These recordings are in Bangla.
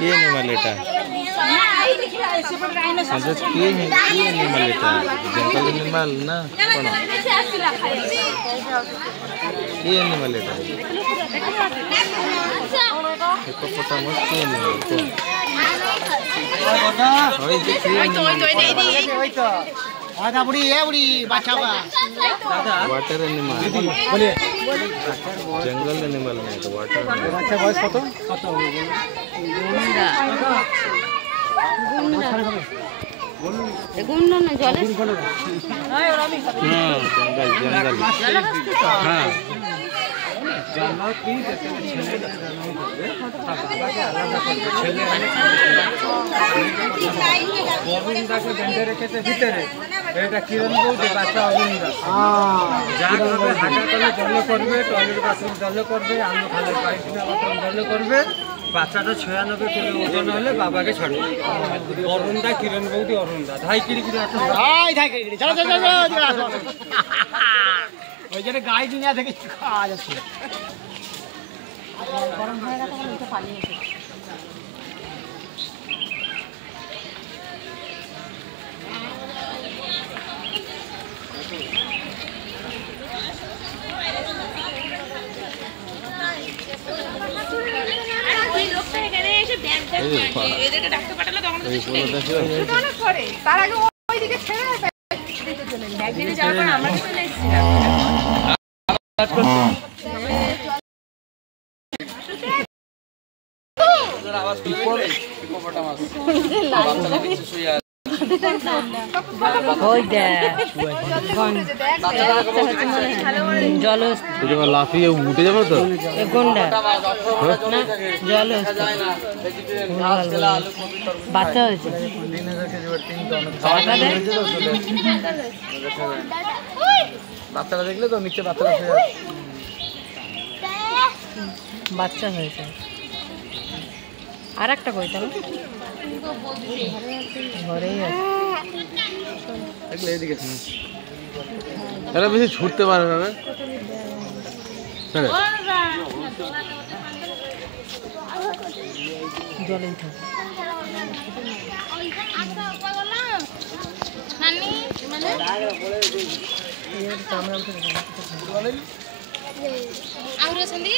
কি এনিমাল এটা? কি এনিমাল এটা? জঙ্গল এনিমাল না কোন? কি এনিমাল এটা? হিপোপোটামাস কি এনিমাল কোন? ওই যে কি এনিমাল? आधा बुढ़ी है बुढ़ी बादशाह का वाटर एनिमल बोलिए जंगल एनिमल नहीं तो वाटर अच्छा वॉइस कतो गुंडा ना जले जंगल हाँ বরুণদাকে বেঁধে রেখেছে ভিতরে। এটা কিরণ বলতে বাচ্চা অরুণদা যা করবে হাঁটা করলে জলে করবে, টয়লেট বাথরুম জলে করবে, আলু খালের পায়খানা বাথরুম জলে করবে। বাচ্চাটা 96 কিলো ওজন হলে বাবাকে ছাড়বে। অরুণদা কিরণ বৌদি অরুণদা ধাই কিড়ি কিড়ি আছে चलो चलो चलो ওই যে গাই দুনিয়া থেকে খাওয়া যাচ্ছে गरम হয়ে গেছে তখন উঠে পালিয়ে এসেছে এদেরকে ডাক্তার পাঠালে তখন তো অনেক করে তার আগে ওইদিকে ছেড়ে ব্যাগ দিয়ে যাওয়ার পর আমরা চলে এসেছিলাম লাফিয়ে উঠে যাবো তো বাচ্চা হয়েছে বাচ্চারা দেখলে তো নিচে বাচ্চারা বাচ্চা হয়েছে আর একটা কই তাহলে ঘরেই আছে দেখলে এদিকে এরা বেশি ছুটতে পারে না জলেই থাকে ଆଉ ଅଛନ୍ତି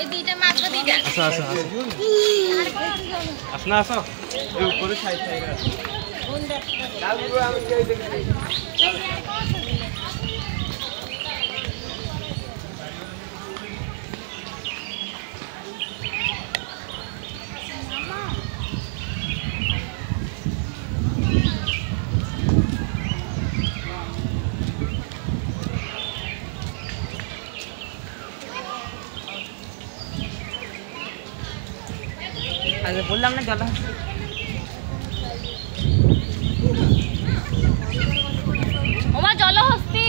ଏ ଦିଟା ମାଛ ଦିଟା আসনা আসো এই উপরে সাইড সাইড আছে আগে বললাম না জল ওমা জলহস্তি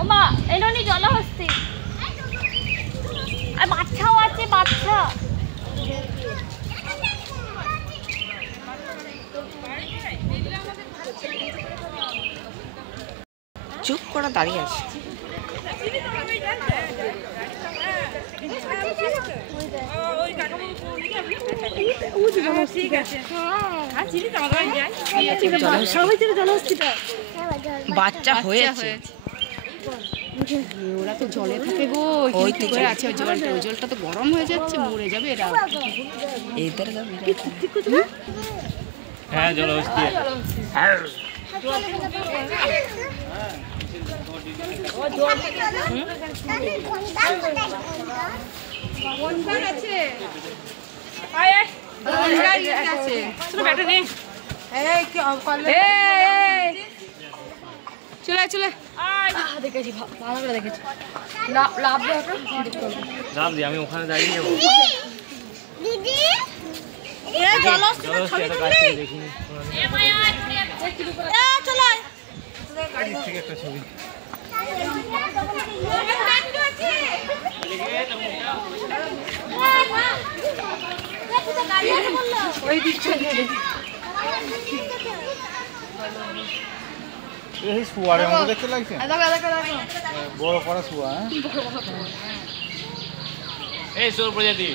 ওমা এননি জলহস্তি আর বাচ্চাও আছে বাচ্চা চুপ করে দাঁড়িয়ে আছে বাচ্চা হয়েছে ওরা তো জলে থাকে গো ওই তো করে আছে ওই জলটা তো গরম হয়ে যাচ্ছে মরে যাবে এরা এদের হ্যাঁ জলহস্তি চলে চলে দেখেছি ভালো করে দেখেছি লাভ লাভ দি আমি ওখানে দাঁড়িয়ে যাবো দিদি দেখিনি ঠিক একটা ছবি এই শুয়ারের মতো দেখতে লাগছে বড় করা শুয়া এই সোর প্রজাতি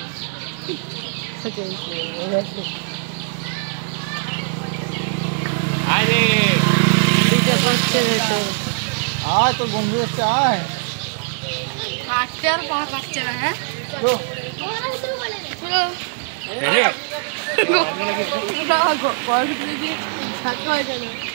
আয় তোর বন্ধু এসছে আয় হাঁটতে আর পা কাটছে না হ্যাঁ গল্প দিয়ে থাকা হয়ে যাবে